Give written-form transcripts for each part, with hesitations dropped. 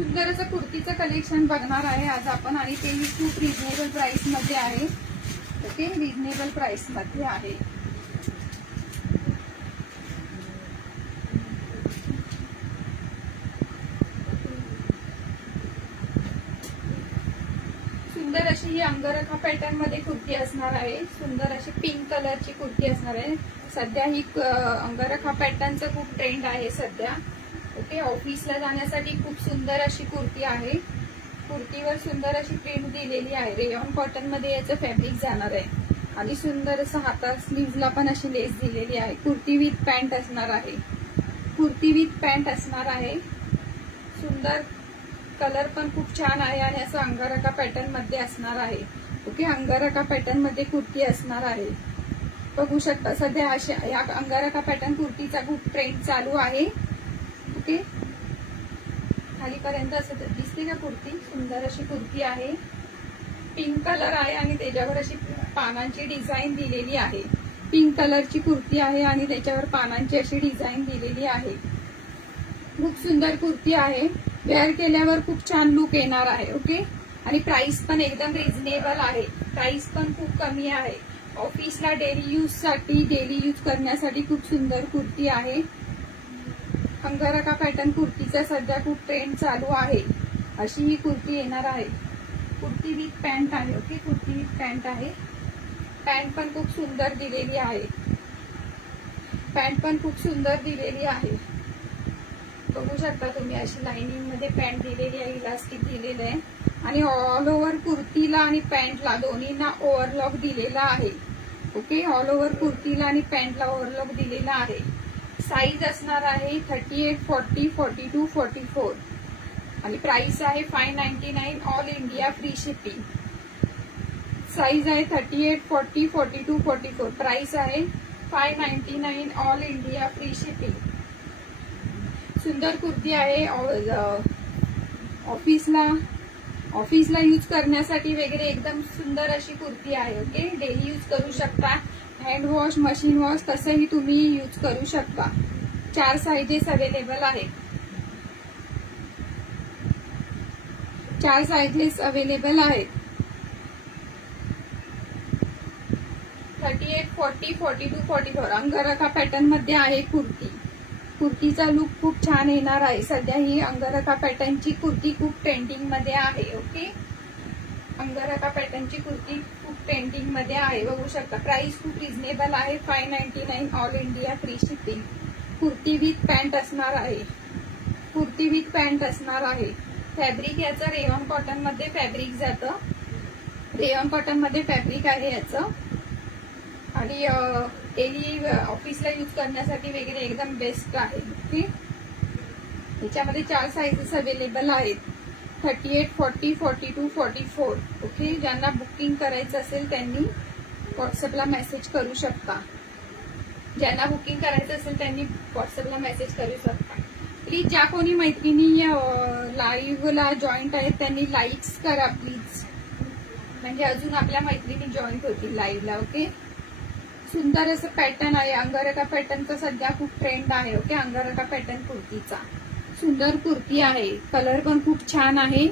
सुंदर असं कुर्तीचं कलेक्शन बघणार आहे आज आपण आणि ते खूप रिझनेबल प्राइस मध्ये आहे. ओके, रिझनेबल प्राइस मध्ये आहे. सुंदर अशी ही अंगरखा पॅटर्न मध्ये कुर्ती असणार आहे. सुंदर अशी पिंक कलरची कुर्ती असणार आहे. सध्या ही अंगरखा पॅटर्नचं खूप ट्रेंड आहे सध्या. ओके, ऑफिसला जाण्यासाठी खूप सुंदर अशी कुर्ती आहे. कुर्तीवर सुंदर अशी प्रिंट दिलेली आहे. रेयॉन कॉटन मध्ये याचं फॅब्रिक जाणार आहे आणि सुंदर असं हाता स्लीव्हला पण अशी लेस दिलेली आहे. कुर्ती विथ पॅन्ट असणार आहे. कुर्ती विथ पॅन्ट असणार आहे. सुंदर कलर पण खूप छान आहे आणि असं अंगरखा पॅटर्न मध्ये असणार आहे. ओके, अंगरखा पॅटर्न मध्ये कुर्ती असणार आहे. बघू शकता सध्या अशा या अंगरखा पॅटर्न कुर्तीचा खूप ट्रेंड चालू आहे. ओके, खालीपर्यंत असं दिसते का कुर्ती. सुंदर अशी कुर्ती आहे. पिंक कलर आहे आणि त्याच्यावर अशी पानांची डिझाईन दिलेली आहे. पिंक कलरची कुर्ती आहे आणि त्याच्यावर पानांची अशी डिझाईन दिलेली आहे. खूप सुंदर कुर्ती आहे. वेअर केल्यावर खूप छान लुक येणार आहे. ओके, आणि प्राइस पण एकदम रिझनेबल आहे. प्राइस पण खूप कमी आहे. ऑफिसला डेली यूज साठी डेली यूज करण्यासाठी खूप सुंदर कुर्ती आहे. अंगरखा पॅटर्न कुर्तीचा सध्या खूप ट्रेंड चालू आहे. अशी ही कुर्ती येणार आहे. कुर्ती विथ पॅन्ट आहे. ओके, कुर्ती विथ पॅन्ट आहे. पॅन्ट पण खूप सुंदर दिलेली आहे. पॅन्ट पण खूप सुंदर दिलेली आहे. बघू शकता तुम्ही अशी लाइनिंग मध्ये पॅन्ट दिलेली आहे. इलास्टिक दिलेलं आहे आणि ऑल ओव्हर कुर्तीला आणि पॅन्टला दोन्हींना ओव्हरलॉक दिलेला आहे. ओके, ऑल ओव्हर कुर्तीला आणि पॅन्टला ओव्हरलॉक दिलेला आहे. साईज असणार आहे 38, 40, 42, 44 आणि प्राइस आहे 599 all India free shipping. Size आहे 38, 40, 42, 44. प्राइस आहे 599 ऑल इंडिया फ्री शिपिंग. सुंदर कुर्ती आहे. ऑफिसला यूज करण्यासाठी वगैरे एकदम सुंदर अशी कुर्ती आहे. ओके, डेली यूज करू शकता. हँड वॉश, मशीन वॉश तसंही तुम्ही यूज करू शकता. 4 साइजेस अवेलेबल आहेत. 4 साइजेस अवेलेबल आहेत. 38, 40, 42, 44 अंगरखा पॅटर्न मध्ये आहे कुर्ती. कुर्तीचा लुक खूप छान येणार आहे. सध्या ही अंगरखा पॅटर्नची कुर्ती खूप ट्रेंडिंग मध्ये आहे. ओके, अंगरखा पॅटर्नची कुर्ती खूप ट्रेंडिंग मध्ये आहे. बघू शकता प्राइस खूप रिझनेबल आहे. 599 all India free shipping. Kurti with pant असणार आहे. कुर्ती विथ पॅन्ट असणार आहे. फॅब्रिक याचं रेयॉन कॉटन मध्ये फॅब्रिक जातं. रेयॉन कॉटन मध्ये फॅब्रिक आहे याचं आणि डेली ऑफिसला यूज करण्यासाठी वगैरे एकदम बेस्ट आहे. ओके, याच्यामध्ये 4 साइजेस अवेलेबल आहेत. 38, 40, 42, 44. ओके, ज्यांना बुकिंग करायचं असेल त्यांनी व्हॉट्सअपला मेसेज करू शकता. ज्यांना बुकिंग करायचं असेल त्यांनी व्हॉट्सअपला मेसेज करू शकता. प्लीज ज्या कोणी मैत्रिणी लाईव्हला जॉईंट आहेत त्यांनी लाईक्स करा प्लीज, म्हणजे अजून आपल्या मैत्रिणी जॉईंट होतील लाईव्हला. ओके, सुंदर असं पॅटर्न आहे. अंगरखा पॅटर्नचा सध्या खूप ट्रेंड आहे. ओके, अंगरखा पॅटर्न कुर्तीचा सुंदर कुर्ती आहे. कलर पण खूप छान आहे.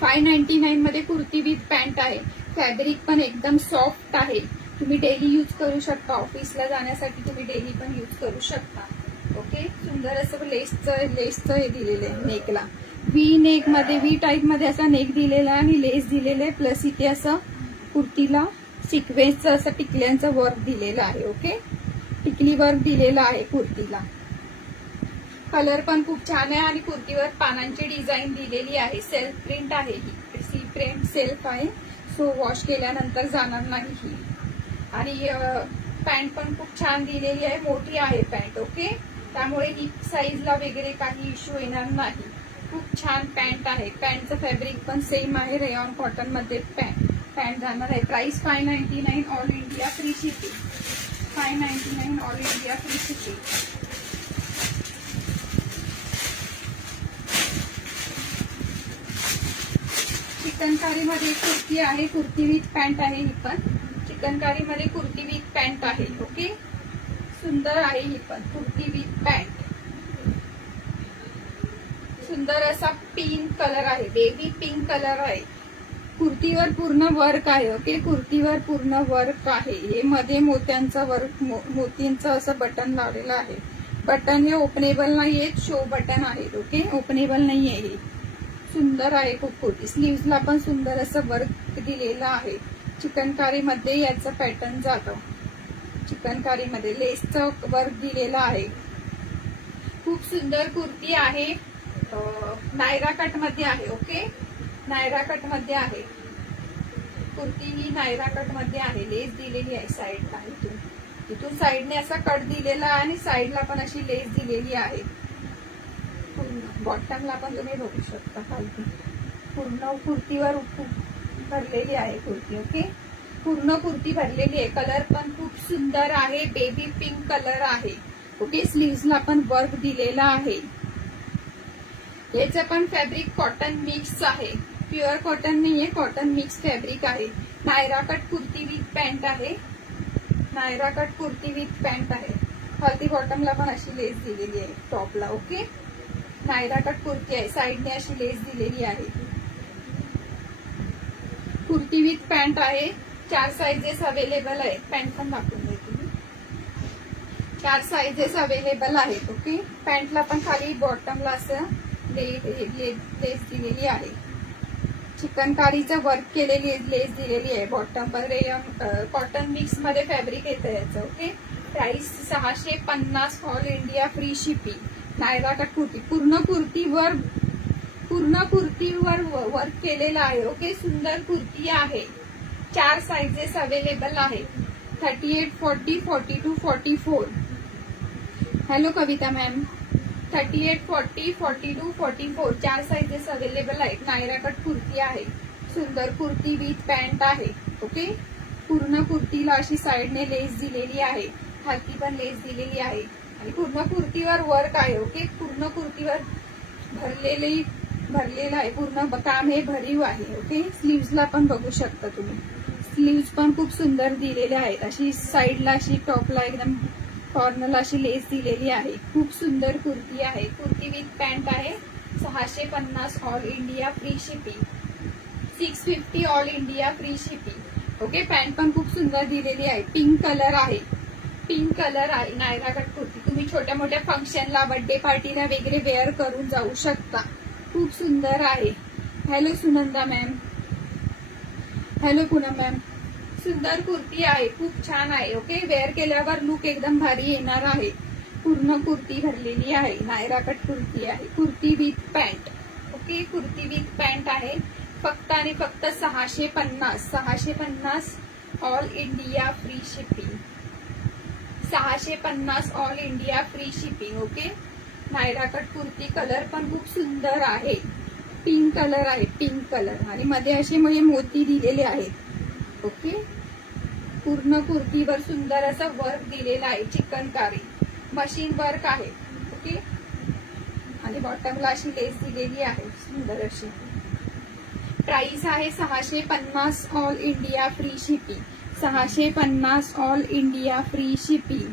599 मध्ये कुर्ती विथ पॅन्ट आहे. फॅब्रिक पण एकदम सॉफ्ट आहे. तुम्ही डेली यूज करू शकता. ऑफिसला जाण्यासाठी तुम्ही डेली पण यूज करू शकता. ओके, सुंदर असं लेसचं हे दिलेलं आहे. नेकला व्ही नेक मध्ये व्ही टाईप मध्ये असा नेक दिलेला आहे आणि लेस दिलेलं आहे. प्लस इथे असं कुर्तीला सिक्वेन्सचं असं टिकल्यांचं वर्क दिलेलं आहे. ओके, टिकली वर्क दिलेलं आहे कुर्तीला. कलर पण खूप छान आहे आणि कुर्तीवर पानांची डिझाईन दिलेली आहे. सेल्फ प्रिंट आहे ही. सी प्रिंट सेल्फ आहे. सो वॉश केल्यानंतर जाणार नाही ही. आणि पॅन्ट पण खूप छान दिलेली आहे. मोठी आहे पॅन्ट. ओके, त्यामुळे ही साईजला वगैरे काही इश्यू येणार नाही. खूप छान पॅन्ट आहे. पॅन्टचं फॅब्रिक पण सेम आहे. रेयॉन कॉटन मध्ये पॅन्ट जाणार आहे. Price 599 all India free shipping. 599 all India free shipping. Chikankari मध्ये कुर्ती आहे. कुर्ती विथ पॅन्ट आहे ही पण. चिकनकारी मध्ये कुर्ती विथ पॅन्ट आहे. ओके, सुंदर आहे ही पण कुर्ती विथ पॅन्ट. सुंदर असा पिंक कलर आहे, बेबी पिंक कलर आहे. कुर्तीवर पूर्ण वर्क आहे. ओके, कुर्तीवर पूर्ण वर्क आहे. हे मध्ये मोत्यांचं वर्क, मोतींचं असं बटन लावलेलं आहे. बटन हे ओपनेबल नाहीये, शो बटन आहेत. ओके, ओपनेबल नाहीये. हे सुंदर आहे खूप कुर्ती. स्लीव्सला पण सुंदर असं वर्क दिलेलं आहे. चिकनकारीमध्ये याचं पॅटर्न जातं. चिकनकारीमध्ये लेसचं वर्क दिलेलं आहे. खूप सुंदर कुर्ती आहे. नायरा कट मध्ये आहे. ओके, नायरा कट मध्ये आहे कुर्ती. ही नायरा कट मध्ये आहे. लेस दिलेली आहे साईडला. इथून साईडने असा कट दिलेला आहे आणि साईडला पण अशी लेस दिलेली आहे. बॉटमला पण तुम्ही बघू शकता. खालती पूर्ण कुर्तीवर भरलेली आहे कुर्ती. ओके, पूर्ण कुर्ती भरलेली आहे. कलर पण खूप सुंदर आहे. बेबी पिंक कलर आहे. ओके, स्लीव्सला पण वर्क दिलेला आहे. याचं पण फॅब्रिक कॉटन मिक्स आहे. प्युअर कॉटन नाहीये, कॉटन मिक्स फॅब्रिक आहे. Naira cut kurti with pant आहे. Naira cut kurti with pant आहे. खालती बॉटमला पण अशी लेस दिलेली आहे टॉपला. ओके, नायरा कट कुर्ती आहे. साईडने अशी लेस दिलेली आहे. कुर्ती विथ पॅन्ट आहे. 4 साइजेस अवेलेबल आहेत. पॅन्ट पण दाखवून देते मी. 4 साइजेस अवेलेबल आहेत. ओके, पॅन्टला पण खाली बॉटमला असं लेस दिलेली आहे. चिकनकारीचं वर्क केलेली लेस दिलेली आहे बॉटम पर. कॉटन मिक्स मध्ये फॅब्रिक येतं याचं. Okay, price 650. All India free shipping. Naira cut kurti. पूर्ण कुर्तीवर वर्क केलेलं आहे. ओके, सुंदर कुर्ती आहे. 4 साइजेस अवेलेबल आहे. 38, 40, 42, 44. हॅलो कविता मॅम. 38, 40, 42, 44 4 साइजेस अवेलेबल आहेत. नायरा कट कुर्ती आहे. सुंदर कुर्ती विथ पॅन्ट आहे. ओके, पूर्ण कुर्तीला अशी साईडने लेस दिलेली आहे. खालती पण लेस दिलेली आहे आणि पूर्ण कुर्तीवर वर्क आहे. ओके, पूर्ण कुर्तीवर भरलेलं आहे. पूर्ण काम हे भरीव आहे. ओके, स्लीव्सला पण बघू शकता तुम्ही. स्लीव्स पण खूप सुंदर दिलेले आहेत. अशी साईडला अशी टॉपला एकदम कॉर्नरला अशी लेस दिलेली आहे. खूप सुंदर कुर्ती आहे. कुर्ती विथ पॅन्ट आहे. 650. All India free shipping. 650 all India free shipping. Okay, pant पण खूप सुंदर दिलेली आहे. पिंक कलर आहे. पिंक कलर आहे. नायरा कट कुर्ती तुम्ही छोट्या मोठ्या फंक्शनला, बर्थडे पार्टीला वगैरे वेअर करून जाऊ शकता. खूप सुंदर आहे. Hello Sunanda ma'am. Hello Poonam ma'am. सुंदर कुर्ती आहे. खूप छान आहे. ओके, वेअर केल्यावर लुक एकदम भारी येणार आहे. पूर्ण कुर्ती भरलेली आहे. नायरा कट कुर्ती आहे. Kurti with pant. Okay, kurti with pant आहे. फक्त आणि फक्त 650. 650 all India free shipping. 650 all India free shipping. Okay, Naira cut kurti. Colour पण खूप सुंदर आहे. पिंक कलर आहे. पिंक कलर आणि मध्ये असे मोती दिलेले आहेत. ओके, पूर्ण कुर्तीवर सुंदर असं वर्क दिलेलं आहे. चिकनकारी मशीन वर्क आहे. ओके, आणि बॉटमला अशी लेस दिलेली आहे सुंदर अशी. प्राइस आहे 650. All India free shipping. 650 all India free shipping.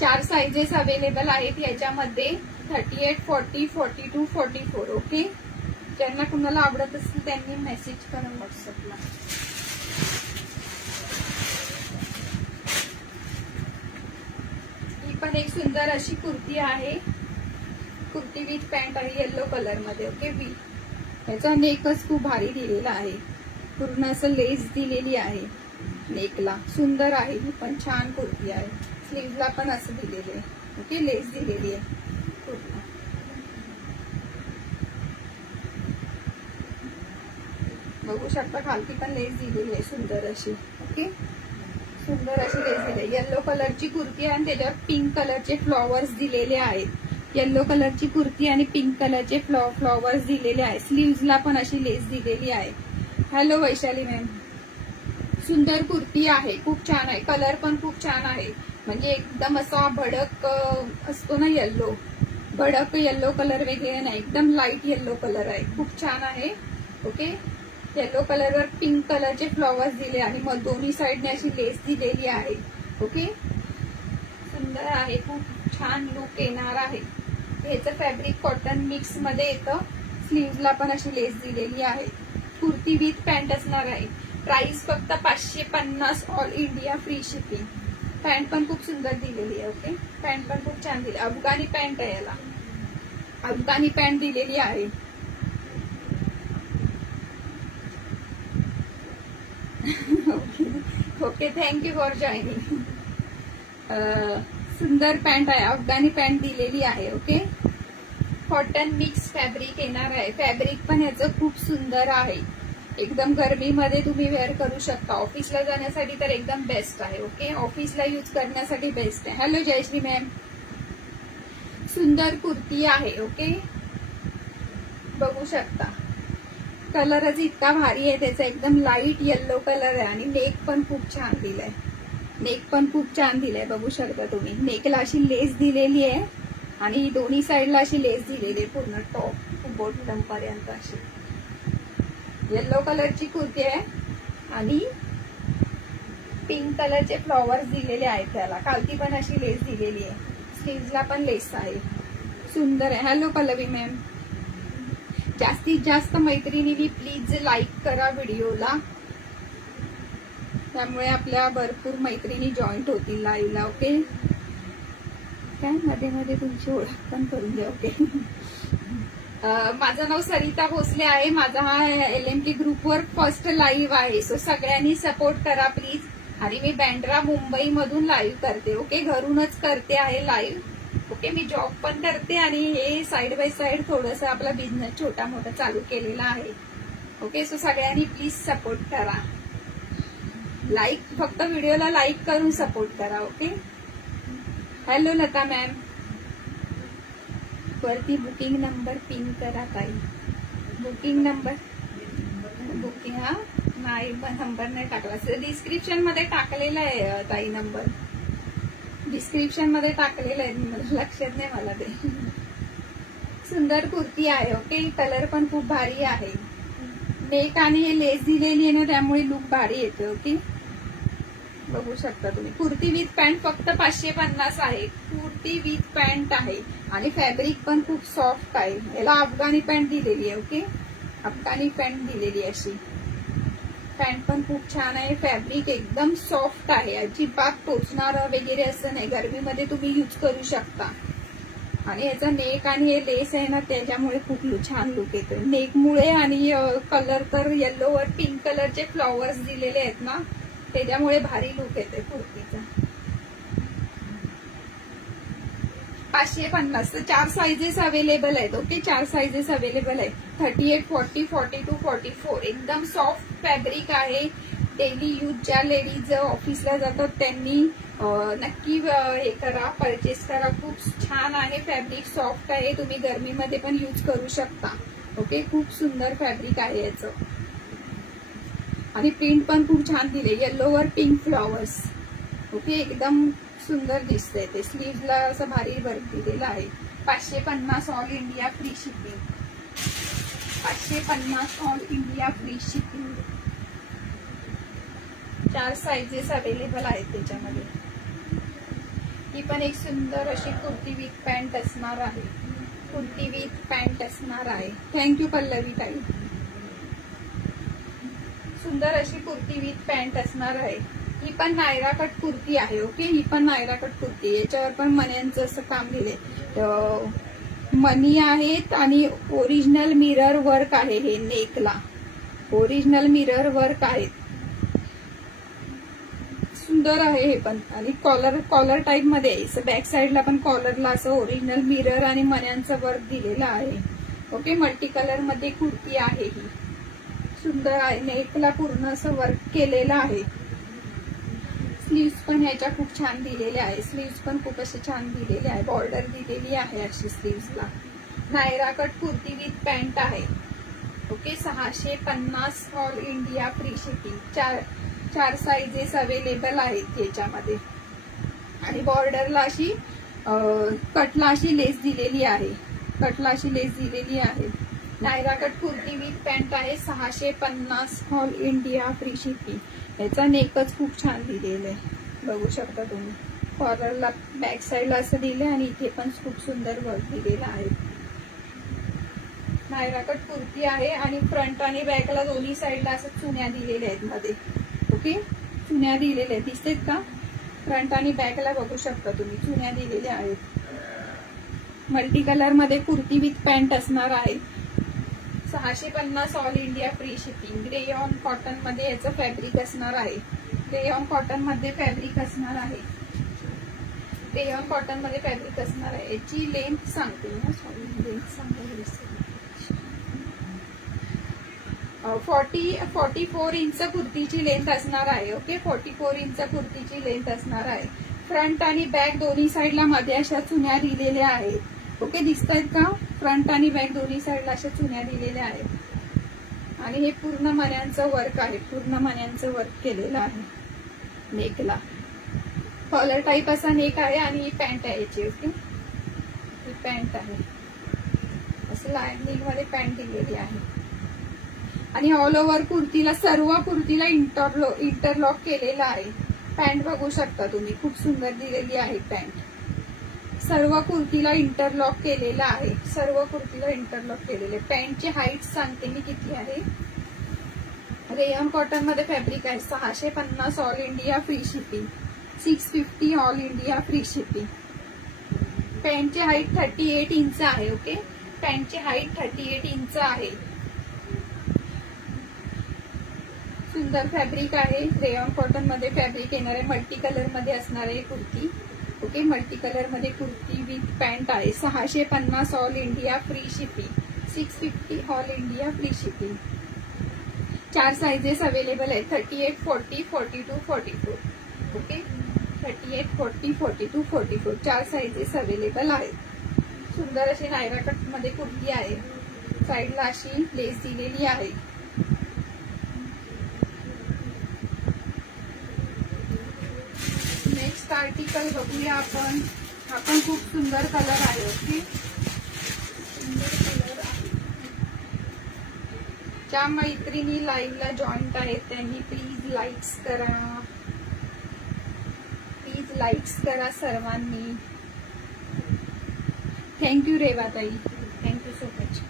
4 sizes available आहेत याच्यामध्ये. 38, 40, 42, 44. ओके, ज्यांना कुणाला आवडत असेल त्यांनी मेसेज करा व्हॉट्सअपला. ही पण एक सुंदर अशी कुर्ती आहे. कुर्ती विथ पॅन्ट आहे. येलो कलर मध्ये. ओके, याचा नेकच खूप भारी दिलेला आहे. पूर्ण असं लेस दिलेली आहे नेकला. सुंदर आहे. ही पण छान कुर्ती आहे. स्लीव्हला पण असं दिलेलं आहे. ओके, लेस दिलेली आहे पूर्ण. बघू शकता खालती पण लेस दिलेली आहे सुंदर अशी. ओके, सुंदर अशी लेस दिली आहे. येलो कलरची कुर्ती आहे आणि त्याच्यावर पिंक कलरचे फ्लॉवर्स दिलेले आहेत. येलो कलरची कुर्ती आणि पिंक कलरचे फ्लॉवर्स दिलेले आहेत. स्लीव्सला पण अशी लेस दिलेली आहे. Hello Vaishali ma'am. सुंदर कुर्ती आहे. खूप छान आहे. कलर पण खूप छान आहे. म्हणजे एकदम असा भडक असतो ना येल्लो, भडक येल्लो कलर वगैरे नाही. एकदम लाईट येल्लो कलर आहे. खूप छान आहे. ओके, येलो कलरवर पिंक कलरचे फ्लॉवर्स दिले आणि मग दोन्ही साईडने अशी लेस दिलेली आहे. ओके, सुंदर आहे, खूप छान लुक येणार आहे. ह्याचं फॅब्रिक कॉटन मिक्स मध्ये येतं. स्लीव्हला पण अशी लेस दिलेली आहे. कुर्ती विथ पॅन्ट असणार आहे. प्राइस फक्त 550 all India free shipping. Pant पण खूप सुंदर दिलेली आहे. ओके, पॅन्ट पण खूप छान दिली. अफगाणी पॅन्ट आहे, याला अफगाणी पॅन्ट दिलेली आहे. Okay, thank you for joining. सुंदर पॅन्ट आहे, अफगाणी पॅन्ट दिलेली आहे. ओके, कॉटन मिक्स फॅब्रिक येणार आहे. फॅब्रिक पण याचं खूप सुंदर आहे. एकदम गरमीमध्ये तुम्ही वेअर करू शकता. ऑफिसला जाण्यासाठी तर एकदम बेस्ट आहे. ओके, ऑफिसला यूज करण्यासाठी बेस्ट आहे. Hello Jayashree ma'am. सुंदर कुर्ती आहे. ओके, बघू शकता. कलरच इतका भारी आहे त्याचा, एकदम लाईट येल्लो कलर आहे आणि नेक पण खूप छान दिलाय. नेक पण खूप छान दिलाय, बघू शकता तुम्ही. नेकला अशी लेस दिलेली आहे आणि दोन्ही साईडला अशी लेस दिलेली आहे पूर्ण टॉप बॉटम पर्यंत. अशी येल्लो कलरची कुर्ती आहे आणि पिंक कलरचे फ्लॉवर्स दिलेले आहेत त्याला. खालती पण अशी लेस दिलेली आहे. स्लीव्हला पण लेस आहे. सुंदर आहे. Hello Pallavi ma'am. जास्तीत जास्त मैत्रिणींनी प्लीज लाईक करा व्हिडिओला, त्यामुळे आपल्या भरपूर मैत्रिणी जॉईंट होतील लाईव्हला. ओके, काय मध्ये मध्ये तुमची ओळख पण करून द्या. ओके, माझं नाव सरिता भोसले आहे. माझा हा LMK ग्रुपवर फर्स्ट लाईव्ह आहे. सो सगळ्यांनी सपोर्ट करा प्लीज. आणि मी बँड्रा मुंबई मधून लाईव्ह करते. ओके, घरूनच करते आहे लाईव्ह. ओके, मी जॉब पण करते आणि हे साइड बाय साइड थोडंसं आपला बिझनेस छोटा मोठा चालू केलेला आहे. ओके, सो सगळ्यांनी प्लीज सपोर्ट करा. लाईक, फक्त व्हिडिओला लाईक करून सपोर्ट करा. Okay, hello Lata ma'am. वरती बुकिंग नंबर पिन करा ताई. बुकिंग नंबर, बुकिंग हा नाही, नंबर नाही टाकला. डिस्क्रिप्शन मध्ये टाकलेला आहे ताई नंबर. डिस्क्रिप्शन मध्ये टाकलेलं आहे, लक्षात नाही मला ते. सुंदर कुर्ती आहे. ओके, कलर पण खूप भारी आहे. नेक आणि हे लेस दिलेली आहे ना, त्यामुळे लुक भारी येतो. ओके, बघू शकता तुम्ही. कुर्ती विथ पॅन्ट फक्त 550 आहे. कुर्ती विथ पॅन्ट आहे आणि फॅब्रिक पण खूप सॉफ्ट आहे. याला अफगाणी पॅन्ट दिलेली आहे. ओके, अफगाणी पॅन्ट दिलेली अशी. पॅन्ट पण खूप छान आहे. फॅब्रिक एकदम सॉफ्ट आहे, अजिबात टोचणार वगैरे असं नाही. गरमीमध्ये तुम्ही यूज करू शकता. आणि याचा नेक आणि हे लेस आहे ना, त्याच्यामुळे खूप छान लुक येतो. नेकमुळे आणि कलर तर येल्लोवर पिंक कलरचे फ्लॉवर्स दिलेले आहेत ना, त्याच्यामुळे भारी लुक येते कुर्तीचा. 550. 4 साइजेस अवेलेबल आहेत. ओके, 4 साइजेस अवेलेबल आहेत. 38, 40, 42, 44. एकदम सॉफ्ट फॅब्रिक आहे. डेली यूज ज्या लेडीज ऑफिसला जातात त्यांनी नक्की हे करा, परचेस करा. खूप छान आहे फॅब्रिक, सॉफ्ट आहे. तुम्ही गरमीमध्ये पण यूज करू शकता. ओके, खूप सुंदर फॅब्रिक आहे याचं. आणि प्रिंट पण खूप छान दिले, येल्लोवर पिंक फ्लॉवर्स. ओके, एकदम सुंदर दिसतंय ते. स्लीव्हला असं भारी वर्क दिलेलं आहे. 550 all India free shipping. 550 all India free shipping. 4 sizes available आहेत त्याच्यामध्ये. ही पण एक सुंदर अशी कुर्ती विथ पॅन्ट असणार आहे. कुर्ती विथ पॅन्ट असणार आहे. थँक्यू पल्लवी ताई. सुंदर अशी कुर्ती विथ पॅन्ट असणार आहे. ही पण नायरा कट कुर्ती आहे. ओके, ही पण नायरा कट कुर्ती. याच्यावर पण मण्यांचं असं काम दिलंय. मनी आहेत आणि ओरिजिनल मिरर वर्क आहे. हे नेकला ओरिजिनल मिरर वर्क आहे. सुंदर आहे हे पण. आणि कॉलर टाईप मध्ये आहे. बॅक साईडला पण कॉलरला असं ओरिजिनल मिरर आणि मण्यांचं वर्क दिलेलं आहे. ओके, मल्टी कलर मध्ये कुर्ती आहे ही. सुंदर आहे. नेकला पूर्ण असं वर्क केलेलं आहे. स्लीव्स पण ह्याच्या खूप छान दिलेल्या आहे. स्लीव्स पण खूप असे छान दिलेले आहे. बॉर्डर दिलेली आहे अशी स्लीव्सला. Naira cut kurti with pant आहे. Okay, 650 all India free shipping. 4 sizes available आहेत याच्यामध्ये. आणि बॉर्डरला अशी कटला अशी लेस दिलेली आहे. कटला अशी लेस दिलेली आहे. Naira cut kurti with pant आहे. 650 ऑल इंडिया फ्री शिपिंग. याचा नेकच खूप छान दिलेला आहे, बघू शकता तुम्ही. कॉलरला बॅक साईडला असं दिले आणि इथे पण खूप सुंदर वर्क दिलेला आहे. नायरा कट कुर्ती आहे आणि फ्रंट आणि बॅकला दोन्ही साईडला असं चुन्या दिलेल्या आहेत मध्ये. ओके, चुन्या दिलेल्या आहेत, दिसतेत का? फ्रंट आणि बॅकला बघू शकता तुम्ही चुन्या दिलेल्या आहेत. मल्टी कलर मध्ये कुर्ती विथ पॅन्ट असणार आहे. 650 all India free shipping. Rayon cotton मध्ये याचं फॅब्रिक असणार आहे. रेयॉन कॉटन मध्ये फॅब्रिक असणार आहे. रेयॉन कॉटन मध्ये फॅब्रिक असणार आहे. याची लेंथ सांगते ना, सॉरी लेंथ सांगायला 44 इंच कुर्तीची लेंथ असणार आहे. ओके, 44 इंच कुर्तीची लेंथ असणार आहे. फ्रंट आणि बॅक दोन्ही साईडला मध्ये अशा चुन्या दिलेल्या आहेत. ओके, दिसत आहेत का? फ्रंट आणि बॅक दोन्ही साईडला अशा चुन्या दिलेल्या आहेत. आणि हे पूर्ण मण्यांचं वर्क आहे. पूर्ण मण्यांचं वर्क केलेलं आहे. नेकला कॉलर टाईप असा नेक आहे आणि ही पॅन्ट आहे याची. ओके, ही पॅन्ट आहे. असं लाईनिंग मध्ये पॅन्ट दिलेली आहे. आणि ऑल ओव्हर कुर्तीला, सर्व कुर्तीला इंटरलॉक केलेला आहे. पॅन्ट बघू शकता तुम्ही, खूप सुंदर दिलेली आहे पॅन्ट. सर्व कुर्तीला इंटरलॉक केलेला आहे. सर्व कुर्तीला इंटरलॉक केलेले. पॅन्टची हाईट सांगते मी किती आहे. रेयॉन कॉटन मध्ये फॅब्रिक आहे. 650 all India free shipping. 650 all India free shipping. पॅन्टची हाईट 38 इंच आहे. ओके, पॅन्टची हाईट 38 इंच आहे. सुंदर फॅब्रिक आहे. रेयॉन कॉटन मध्ये फॅब्रिक येणार आहे. मल्टी कलर मध्ये असणार आहे कुर्ती. ओके, मल्टी कलर मध्ये कुर्ती विथ पॅन्ट आहे. 650 all India free shipping. 650 all India free shipping. 4 sizes available आहेत. 38, 40, 42, 44. ओके, 38, 40, 42, 44. 4 साइजेस अवेलेबल आहेत. सुंदर अशी नायरा कट मध्ये कुर्ती आहे. साईडला अशी लेस दिलेली आहे. नेक्स्ट आर्टिकल बघूया आपण. हा पण खूप सुंदर कलर आहे. ओके, सुंदर कलर आहे. ज्या मैत्रिणी लाईव्हला जॉईंट आहेत त्यांनी प्लीज लाईक्स करा. प्लीज लाईक्स करा सर्वांनी. थँक्यू रेवाताई, थँक्यू सो मच.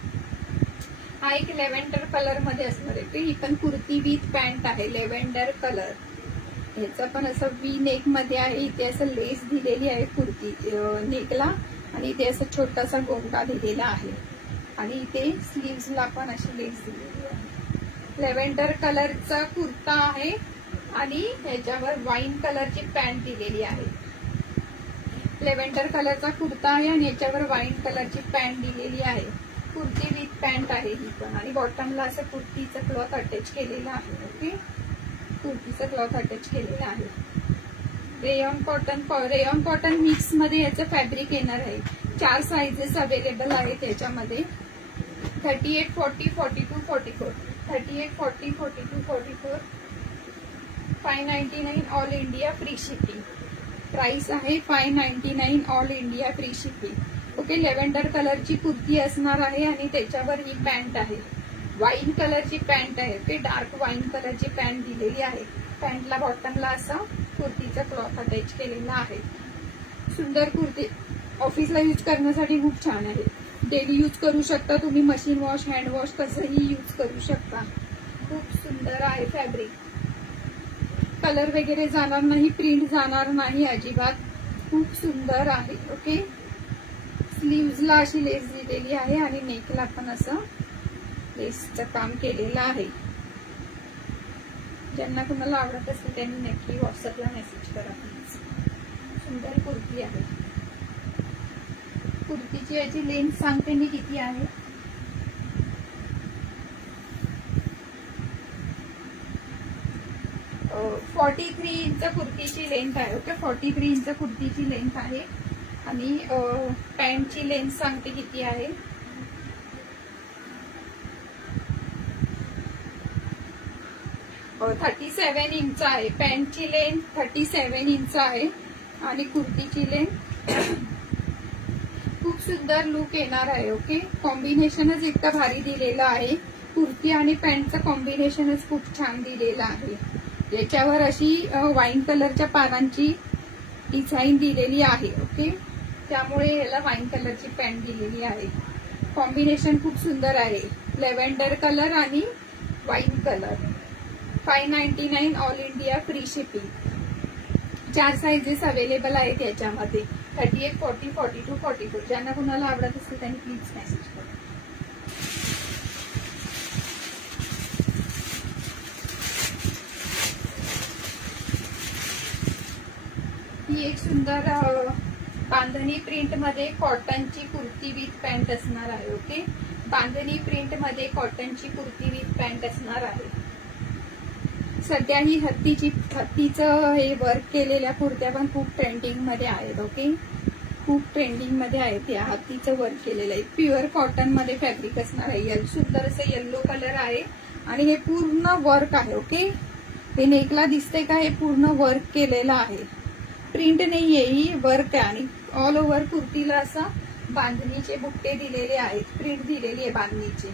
हा एक लेव्हेंडर कलर मध्ये असणार आहे. ही पण कुर्ती विथ पॅन्ट आहे. Lavender colour. ह्याचं पण असं वी नेक मध्ये आहे. इथे असं लेस दिलेली आहे कुर्ती नेकला आणि इथे असं छोटासा गोंडा दिलेला आहे. आणि इथे स्लीव्सला पण अशी लेस दिलेली आहे. लेव्हेंडर कलरचा कुर्ता आहे आणि ह्याच्यावर वाईन कलरची पॅन्ट दिलेली आहे. लेव्हेंडर कलरचा कुर्ता आहे आणि याच्यावर वाईन कलरची पॅन्ट दिलेली आहे. कुर्ती विथ पॅन्ट आहे ही पण. आणि बॉटमला असं कुर्तीचं क्लॉथ अटॅच केलेलं आहे. ओके, कुर्तीचं क्लॉथ अटॅच केलेलं आहे. रेयॉन कॉटन मिक्स मध्ये याचं फॅब्रिक येणार आहे. 4 साइजेस अवेलेबल आहेत याच्यामध्ये. 38, 40, 42, 44. 38, 40, 42, 44. 599 all India free shipping. Price आहे 599 all India free shipping. Okay, lavender कलरची कुर्ती असणार आहे आणि त्याच्यावर ही पॅन्ट आहे. वाईन कलरची पॅन्ट आहे. ओके, डार्क वाईन कलरची पॅन्ट दिलेली आहे. पॅन्टला बॉटमला असा कुर्तीचा क्लॉथ अटॅच केलेला आहे. सुंदर कुर्ती. ऑफिसला यूज करण्यासाठी खूप छान आहे. डेली यूज करू शकता तुम्ही. मशीन वॉश, हँड वॉश कसंही यूज करू शकता. खूप सुंदर आहे फॅब्रिक. कलर वगैरे जाणार नाही, प्रिंट जाणार नाही अजिबात. खूप सुंदर आहे. ओके, स्लीव्सला अशी लेस दिलेली आहे आणि नेकला पण असं लेसचं काम केलेलं आहे. ज्यांना कुणाला आवडत असेल त्यांनी नक्की व्हॉट्सअपला मेसेज करा प्लीज. सुंदर कुर्ती आहे. कुर्तीची याची लेंथ सांगते मी किती आहे. अ, 43 इंच कुर्तीची लेंथ आहे. ओके, 43 इंच कुर्तीची लेंथ आहे. आणि पॅन्टची लेंथ सांगते किती आहे. 37 इंच आहे. पॅन्टची लेंथ 37 इंच आहे आणि कुर्तीची लेंथ खूप सुंदर लुक येणार आहे. ओके, कॉम्बिनेशनच इतकं भारी दिलेलं आहे. कुर्ती आणि पॅन्टचं कॉम्बिनेशनच खूप छान दिलेलं आहे. याच्यावर अशी वाईन कलरच्या पानांची डिझाईन दिलेली आहे. ओके, त्यामुळे याला वाईन कलरची पॅन्ट दिलेली आहे. कॉम्बिनेशन खूप सुंदर आहे, लेव्हेंडर कलर आणि wine colour. 599 all India free shipping. 4 sizes available आहेत याच्यामध्ये, 38, 40, 42, 44. ज्यांना कुणाला आवडत असेल त्यांनी प्लीज मेसेज करा. ही एक सुंदर बांधणी प्रिंट मध्ये कॉटनची कुर्ती विथ पॅन्ट असणार आहे. ओके, बांधणी प्रिंट मध्ये कॉटनची कुर्ती विथ पॅन्ट असणार आहे. सध्या ही हत्तीचं हे वर्क केलेल्या कुर्त्या पण खूप ट्रेंडिंग मध्ये आहेत. ओके, खूप ट्रेंडिंग मध्ये आहेत या हत्तीचं वर्क केलेलं आहे. प्युअर कॉटन मध्ये फॅब्रिक असणार आहे. सुंदर असं येल्लो कलर आहे आणि हे पूर्ण वर्क आहे. ओके, हे नेकला दिसते का, हे पूर्ण वर्क केलेलं आहे, प्रिंट नाहीये, ही वर्क आहे. आणि ऑल ओव्हर कुर्तीला असं बांधणीचे बुट्टे दिलेले आहेत, प्रिंट दिलेली आहे बांधणीची,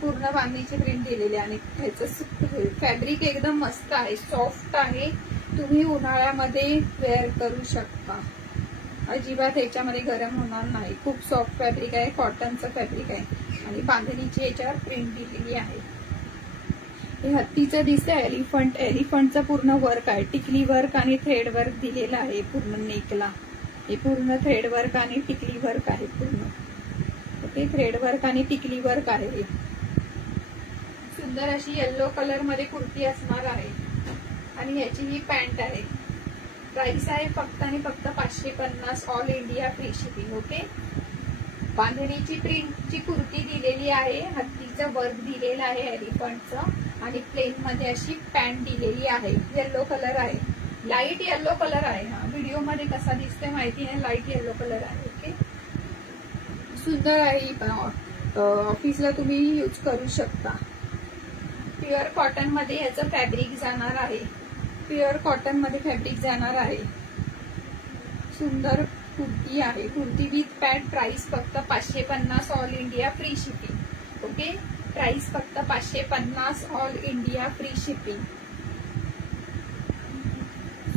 पूर्ण बांधणीची प्रिंट दिलेली आहे. आणि ह्याचं फॅब्रिक एकदम मस्त आहे, सॉफ्ट आहे. तुम्ही उन्हाळ्यामध्ये वेअर करू शकता, अजिबात ह्याच्यामध्ये गरम होणार नाही. खूप सॉफ्ट फॅब्रिक आहे, कॉटनचं फॅब्रिक आहे आणि बांधणीची याच्यावर प्रिंट दिलेली आहे. हे हत्तीचं दिसतंय एलिफंटचं पूर्ण वर्क आहे, टिकली वर्क आणि थ्रेड वर्क दिलेलं आहे पूर्ण नेकला. हे पूर्ण थ्रेड वर्क आणि टिकली वर्क आहे पूर्ण. ओके, थ्रेड वर्क आणि टिकली वर्क आहे. सुंदर अशी येल्लो कलर मध्ये कुर्ती असणार आहे आणि याची ही पॅन्ट आहे. प्राइस आहे फक्त आणि फक्त 550 all India free shipping. Okay, बांधणीची प्रिंटची कुर्ती दिलेली आहे, हत्तीचं वर्क दिलेलं आहे एलिफंटचं आणि प्लेन मध्ये अशी पॅन्ट दिलेली आहे. येल्लो कलर आहे, लाईट येल्लो कलर आहे. हा व्हिडिओ मध्ये कसा दिसतोय माहिती नाही, लाईट येल्लो कलर आहे. ओके, सुंदर आहे, ऑफिसला तुम्ही यूज करू शकता. प्युअर कॉटन मध्ये याचं फॅब्रिक जाणार आहे, प्युअर कॉटन मध्ये फॅब्रिक जाणार आहे. सुंदर कुर्ती आहे, कुर्ती विथ पॅन्ट. प्राइस फक्त 550 all India free shipping. Okay, price फक्त 550 ऑल इंडिया फ्री शिपिंग.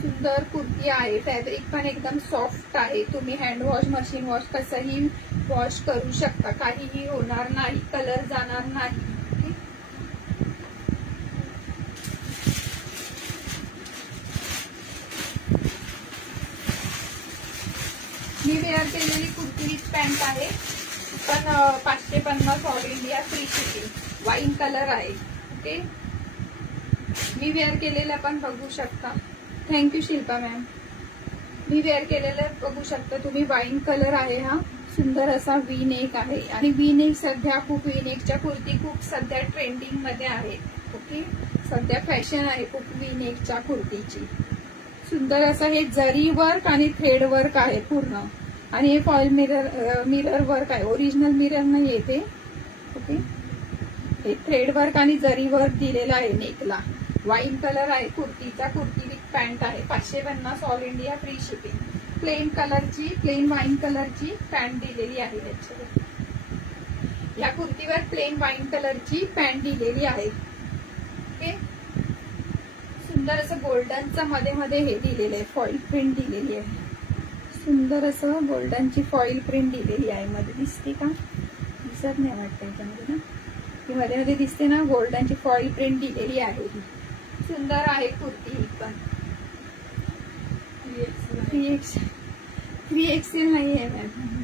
सुंदर कुर्ती आहे, फॅब्रिक पण एकदम सॉफ्ट आहे. तुम्ही हँड वॉश, मशीन वॉश कसंही वॉश करू शकता, काहीही होणार नाही, कलर जाणार नाही. मी वेअर केलेली कुर्ती विथ पॅन्ट आहे, पण 550 all India free shipping. Wine colour आहे. ओके, मी वेअर केलेला पण बघू शकता. Thank you Shilpa ma'am. मी वेअर केलेलं बघू शकता तुम्ही, वाईन कलर आहे. हा सुंदर असा वी नेक आहे आणि वी नेक सध्या खूप, वी नेकच्या कुर्ती खूप सध्या ट्रेंडिंग मध्ये आहे. ओके, सध्या फॅशन आहे खूप वी नेकच्या कुर्तीची. सुंदर असं हे जरी वर्क आणि थ्रेड वर्क आहे पूर्ण आणि हे फॉईल मिरर वर्क आहे, ओरिजिनल मिरर नाही येते. ओके, हे थ्रेड वर्क आणि जरी वर्क दिलेला आहे नेकला. वाईन कलर आहे कुर्तीचा, कुर्ती विथ पॅन्ट आहे. 550 all India free shipping. Plain कलरची, प्लेन वाईन कलरची पॅन्ट दिलेली आहे याच्यावर. या कुर्तीवर प्लेन वाईन कलरची पॅन्ट दिलेली आहे. ओके, सुंदर असं गोल्डनचं मध्ये मध्ये हे दिलेलं आहे, फॉईल प्रिंट दिलेली आहे. सुंदर असं गोल्डनची फॉईल प्रिंट दिलेली आहे. मध्ये दिसते का, दिसत नाही वाटतं याच्यामध्ये ना, ती मध्ये मध्ये दिसते ना, गोल्डनची फॉईल प्रिंट दिलेली आहे. सुंदर आहे कुर्ती ही पण. 3XL नाही आहे मॅम.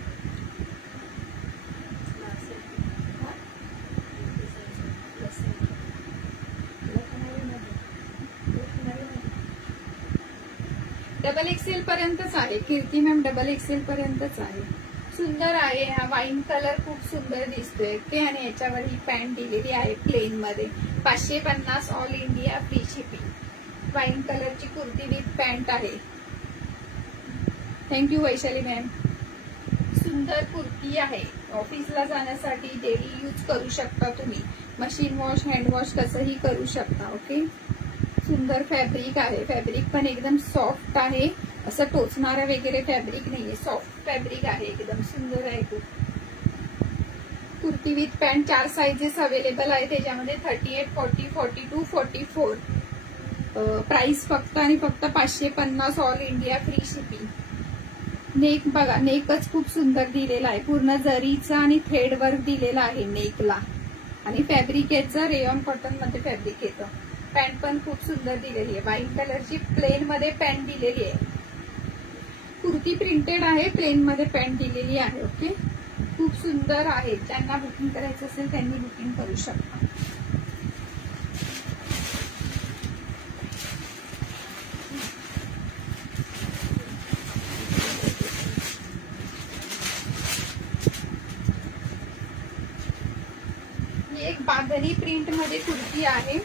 XXL पर्यंतच आहे कीर्ती मॅम, XXL पर्यंतच आहे. सुंदर आहे. हा वाईन कलर खूप सुंदर दिसतोय ते आणि याच्यावर ही पॅन्ट दिलेली आहे प्लेन मध्ये. 550 all India free shipping. Wine कलरची कुर्ती विथ पॅन्ट आहे. Thank you Vaishali ma'am. सुंदर कुर्ती आहे, ऑफिसला जाण्यासाठी डेली यूज करू शकता तुम्ही. मशीन वॉश, हँड वॉश कसंही करू शकता. ओके, सुंदर फॅब्रिक आहे, फॅब्रिक पण एकदम सॉफ्ट आहे, असं टोचणारं वगैरे फॅब्रिक नाहीये, सॉफ्ट फॅब्रिक आहे, एकदम सुंदर आहे. Kurti with pant. 4 sizes available आहे त्याच्यामध्ये, 38, 40, 42, 44. प्राइस फक्त आणि फक्त 550 all India free shipping. Neck बघा, नेकच खूप सुंदर दिलेला आहे, पूर्ण जरीचा आणि थ्रेड वर्क दिलेला आहे नेकला. आणि फॅब्रिक याचं रेयॉन कॉटन मध्ये फॅब्रिक येतं. पॅन्ट पण खूप सुंदर दिलेली आहे, व्हाईट कलरची प्लेन मध्ये पॅन्ट दिलेली आहे. कुर्ती प्रिंटेड आहे, प्लेन मध्ये पॅन्ट दिलेली आहे. ओके, खूप सुंदर आहे. ज्यांना बुकिंग करायचं असेल त्यांनी बुकिंग करू शकता. ही एक बांधणी प्रिंट मध्ये कुर्ती आहे,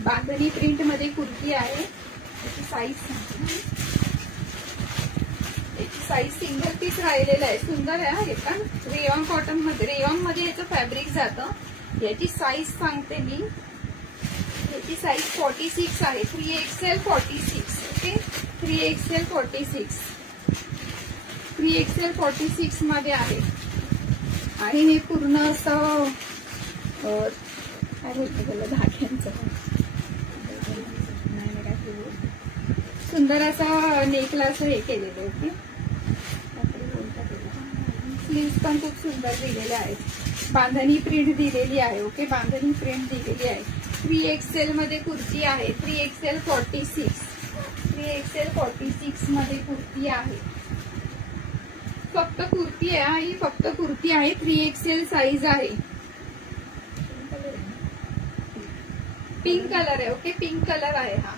बांधणी प्रिंट मध्ये कुर्ती आहे. याची साईज सिंगल पीस राहिलेला आहे, सुंदर आहे. हे पण रेयॉन कॉटन मध्ये, रेयॉन मध्ये याचं फॅब्रिक जातं. याची साईज सांगते मी, याची साईज 46 आहे, 3XL 46. ओके, 3XL 46, 3XL 46 मध्ये आहे. आणि हे पूर्ण असं काय बोलतो त्याला, धाग्यांचं सुंदर असं नेकला असं हे केलेलं आहे. ओके, स्लीव्स पण खूप सुंदर दिलेले आहेत. बांधणी प्रिंट दिलेली आहे. ओके, बांधणी प्रिंट दिलेली आहे. 3XL मध्ये कुर्ती आहे, 3XL 46, 3XL 46 मध्ये कुर्ती आहे. फक्त कुर्ती आहे, ही फक्त कुर्ती आहे. 3XL साईज आहे. पिंक कलर आहे. ओके, पिंक कलर आहे. हा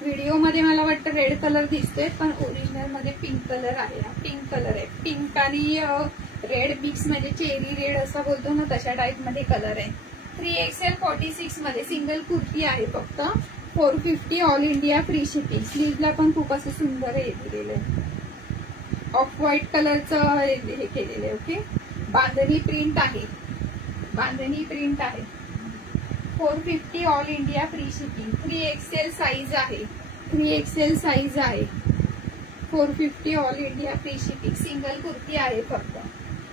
व्हिडिओ मध्ये मला वाटतं रेड कलर दिसतोय, पण ओरिजिनल मध्ये पिंक कलर आहे. हा पिंक कलर आहे. पिंक आणि रेड मिक्स म्हणजे चेरी रेड असं बोलतो ना, तशा टाइप मध्ये कलर आहे. 3XL 46 मध्ये सिंगल कुर्ती आहे, फक्त 450 ऑल इंडिया फ्री शिपिंग. स्लीव्हला पण खूप असं सुंदर हे दिलेलं आहे, ऑफ व्हाईट कलरचं हे केलेलं आहे. ओके, बांधणी प्रिंट आहे, बांधणी प्रिंट आहे. 450 all India free shipping. 3XL size आहे, 3XL साईज आहे. 450 all India free shipping. Single kurti आहे फक्त.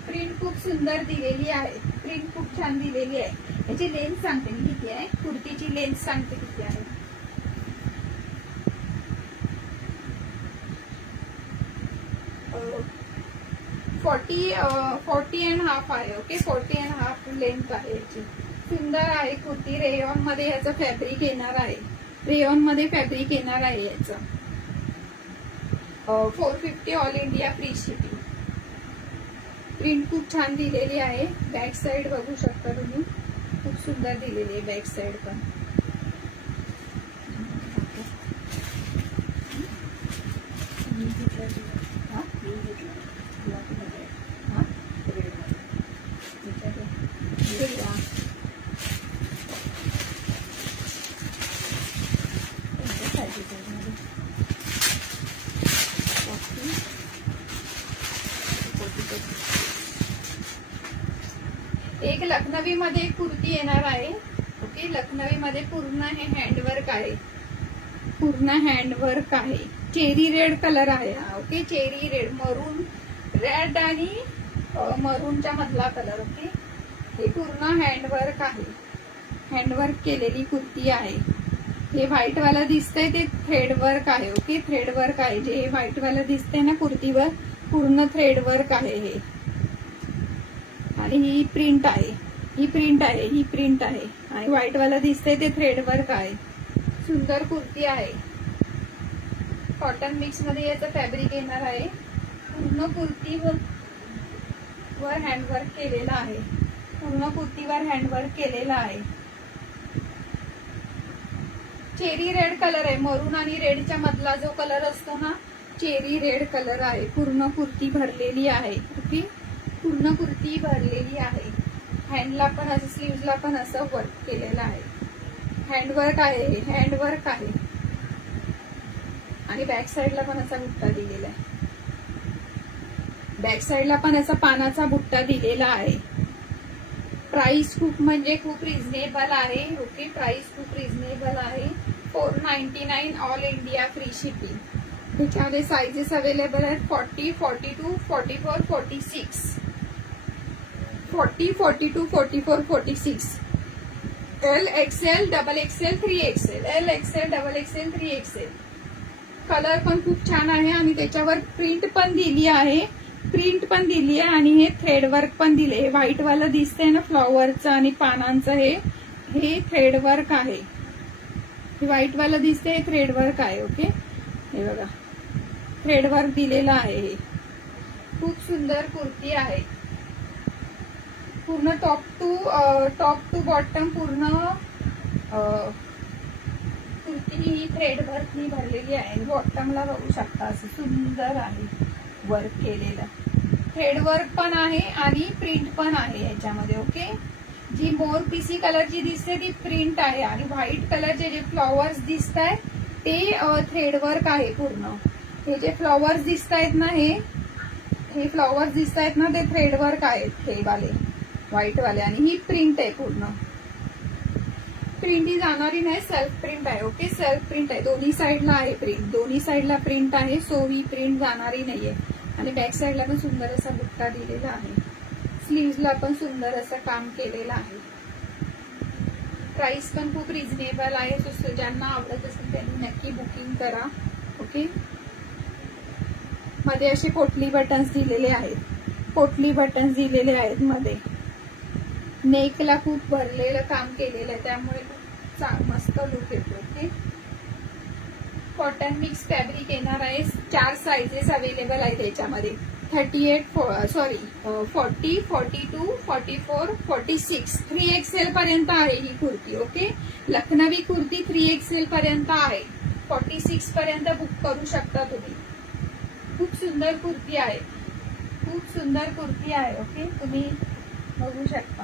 प्रिंट खूप सुंदर दिलेली आहे, प्रिंट खूप छान दिलेली आहे. याची लेंथ सांगते मी किती आहे, कुर्तीची लेंथ सांगते किती आहे. फोर्टी अँड हाफ आहे. ओके, 40 अँड हाफ लेंथ आहे याची. सुंदर आहे कुर्ती. रेयॉन मध्ये याचं फॅब्रिक येणार आहे, रेयॉन मध्ये फॅब्रिक येणार आहे याचं. 450 all India free shipping. Print खूप छान दिलेली आहे. बॅक साइड बघू शकता तुम्ही, खूप सुंदर दिलेली आहे बॅक साइड पण. एक लखनवी मध्ये कुर्ती येणार आहे. ओके, लखनवी मध्ये पूर्ण हे हँडवर्क आहे, पूर्ण हँडवर्क आहे. चेरी रेड कलर आहे हा. ओके, चेरी रेड, मरून रेड आणि मरूनच्या मधला कलर. ओके, हे पूर्ण हँडवर्क आहे, हँडवर्क केलेली कुर्ती आहे. हे व्हाईट वाला दिसतंय ते थ्रेड वर्क आहे. ओके, थ्रेड वर्क आहे. जे व्हाईट वाला दिसतंय ना कुर्तीवर, पूर्ण थ्रेड वर्क आहे हे. आणि ही प्रिंट आहे, ही प्रिंट आहे, ही प्रिंट आहे. आणि व्हाईट वाला दिसतंय ते थ्रेड वर्क आहे. सुंदर कुर्ती आहे. कॉटन मिक्स मध्ये याचं फॅब्रिक येणार आहे. पूर्ण कुर्तीवर हँडवर्क केलेला आहे, पूर्ण कुर्तीवर हँडवर्क केलेला आहे. चेरी रेड कलर आहे, मरून आणि रेडच्या मधला जो कलर असतो ना, चेरी रेड कलर आहे. पूर्ण कुर्ती भरलेली आहे. ओके, पूर्ण कुर्ती भरलेली आहे. हँडला पण असं, स्लीव्हला पण असं वर्क केलेलं आहे. हँडवर्क आहे, हँडवर्क आहे. आणि बॅक साइडला पण असा बुट्टा दिलेला आहे. बॅक साइडला पण असा पानाचा बुट्टा दिलेला आहे. प्राइस खूप म्हणजे खूप रिझनेबल आहे. ओके, प्राइस खूप रिझनेबल आहे. 499 ऑल इंडिया फ्री शिपिंग. त्याच्यामध्ये साइजेस अवेलेबल आहेत 40, 42, 44, 46. 40, 42, 44, 46. L XL, double XL, 3XL, L XL, double XL, 3XL. Colour पण खूप छान आहे आणि त्याच्यावर प्रिंट पण दिली आहे, आणि हे थ्रेड वर्क पण दिले. व्हाईट वाला दिसतंय ना फ्लॉवरचं आणि पानांचं, हे थ्रेड वर्क आहे. व्हाईट वाला दिसतंय हे थ्रेड वर्क आहे. ओके, हे बघा थ्रेड वर्क दिलेलं आहे. हे खूप सुंदर कुर्ती आहे. पूर्ण टॉप टू बॉटम पूर्ण कुर्ती ही थ्रेड वर्कनी भरलेली आहे. बॉटमला बघू शकता असं सुंदर आहे वर्क केलेलं. थ्रेड वर्क पण आहे आणि प्रिंट पण आहे याच्यामध्ये. ओके, जी मोर पीसी कलरची दिसते ती प्रिंट आहे आणि व्हाईट कलरचे जे फ्लॉवर्स दिसत आहेत ते थ्रेड वर्क आहे पूर्ण. हे जे फ्लॉवर्स दिसत आहेत ना, हे फ्लॉवर्स दिसत आहेत ना, ते थ्रेड वर्क आहेत हे वाले व्हाईट वाले, आणि ही प्रिंट आहे पूर्ण. प्रिंट ही जाणारी नाही, सेल्फ प्रिंट आहे. ओके, सेल्फ प्रिंट आहे. दोन्ही साईडला आहे प्रिंट, दोन्ही साईडला प्रिंट आहे. सो ही प्रिंट जाणारी नाहीये. आणि बॅक साईडला पण सुंदर असा बुट्टा दिलेला आहे. स्लीव्हजला पण सुंदर असं काम केलेलं आहे. प्राइस पण खूप रिझनेबल आहे. सो ज्यांना आवडत असेल त्यांनी नक्की बुकिंग करा. ओके, मध्ये असे पोटली बटन्स दिलेले आहेत, मध्ये नेकला खूप भरलेलं काम केलेलं आहे, त्यामुळे खूप मस्त लुक येतो. ओके, कॉटन मिक्स फॅब्रिक येणार आहे. 4 साइजेस अवेलेबल आहेत याच्यामध्ये. 40, 42, 44, 46, 3XL पर्यंत आहे ही कुर्ती. ओके, लखनवी कुर्ती 3XL पर्यंत आहे. 46 पर्यंत बुक करू शकता तुम्ही. खूप सुंदर कुर्ती आहे, ओके, तुम्ही बघू शकता.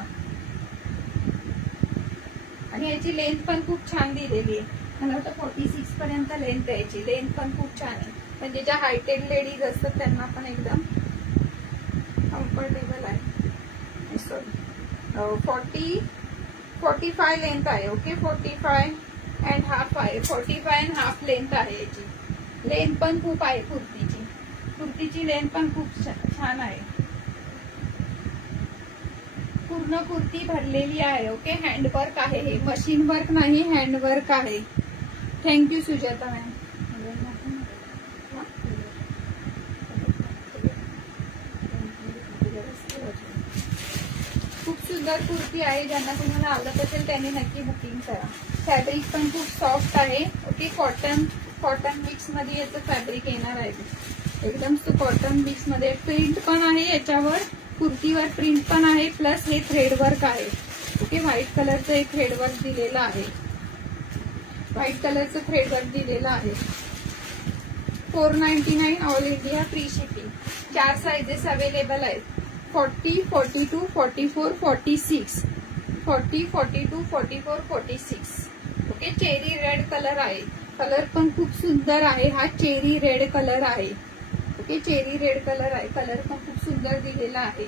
आणि याची लेंथ पण खूप छान दिलेली आहे. मला वाटतं 46 पर्यंत लेंथ आहे याची. लेंथ पण खूप छान आहे, म्हणजे ज्या हायटेड लेडीज असतात त्यांना पण एकदम कम्फर्टेबल आहे. सॉरी, 45 लेंथ आहे. ओके, 45.5 आहे. 45.5 लेंथ आहे याची. लेंथ पण खूप आहे कुर्तीची लेंथ पण खूप छान आहे. पूर्ण कुर्ती भरलेली आहे. ओके, हँडवर्क आहे, हे मशीन वर्क नाही, हँडवर्क आहे. Thank you Sujata ma'am. खूप सुंदर कुर्ती आहे. ज्यांना तुम्हाला आवडत असेल त्यांनी नक्की बुकिंग करा. फॅब्रिक पण खूप सॉफ्ट आहे. ओके, कॉटन मिक्स मध्ये याचं फॅब्रिक येणार आहे. एकदम कॉटन मिक्स मध्ये प्रिंट पण आहे याच्यावर, कुर्तीवर प्रिंट पण आहे, प्लस हे थ्रेड वर्क आहे. ओके, व्हाईट कलरचं हे थ्रेड वर्क दिलेलं आहे. 499 all India free shipping. 4 sizes available आहेत. 40, 42, 44, 46. 40, 42, 44, 46. ओके, चेरी रेड कलर आहे. कलर पण खूप सुंदर आहे. हा चेरी रेड कलर आहे. ओके, चेरी रेड कलर आहे. कलर पण खूप सुंदर दिलेला आहे.